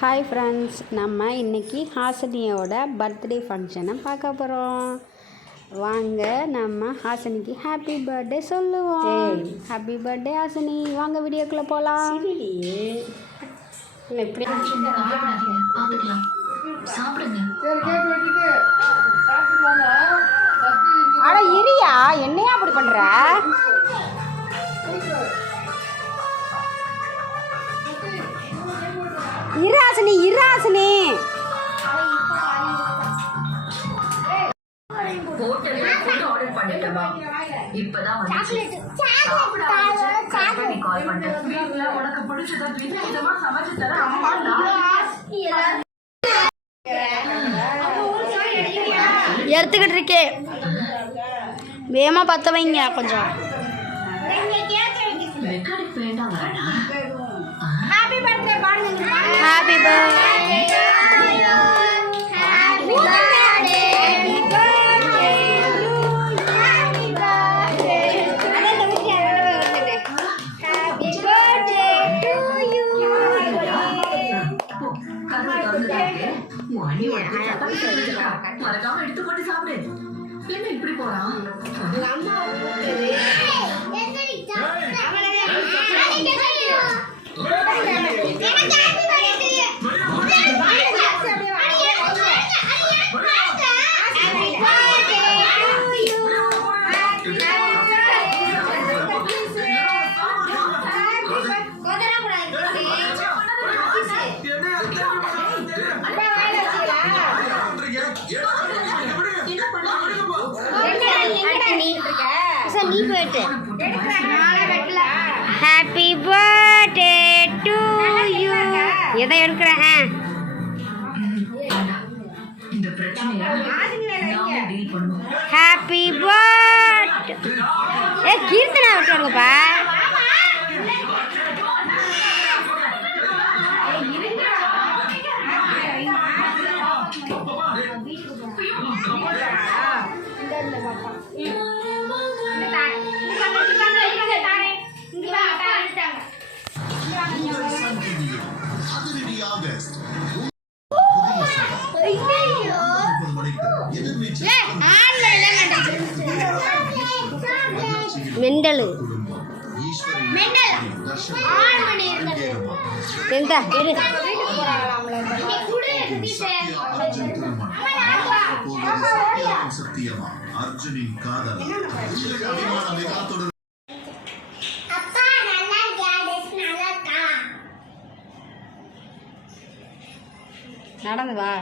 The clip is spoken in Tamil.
ஹாய் ஃப்ரெண்ட்ஸ், நம்ம இன்றைக்கி ஹாசினியோட பர்த்டே ஃபங்க்ஷனை பார்க்க போகிறோம். வாங்க நம்ம ஹாசினிக்கு ஹாப்பி பர்த்டே சொல்லுவோம். Happy birthday Hasini. வாங்க வீடியோக்குள்ளே போகலாம். அட இரியா, என்னையா அப்படி பண்ணுற? இராசினி எடுத்துக்கிட்டு இருக்கே, வேகமா பத்த வைங்க கொஞ்சம். ஹாப்பி பர்த்டே பாருங்க. Happy birthday to you. Happy birthday. Happy birthday. அட தம்பி அட வந்துட்டே. Happy birthday to you. Vani வந்து மறக்காம எடுத்து போட்டு சாப்பிடு. என்ன இப்படி போறான்? அம்மா கூப்பிடுது. Happy birthday to you. எதை எடுக்கிறேன்? Happy birthday. கீர்த்தனா விட்டுருங்கப்பா. மெண்டலு அர்ஜுனின் காதல் நடந்து வா.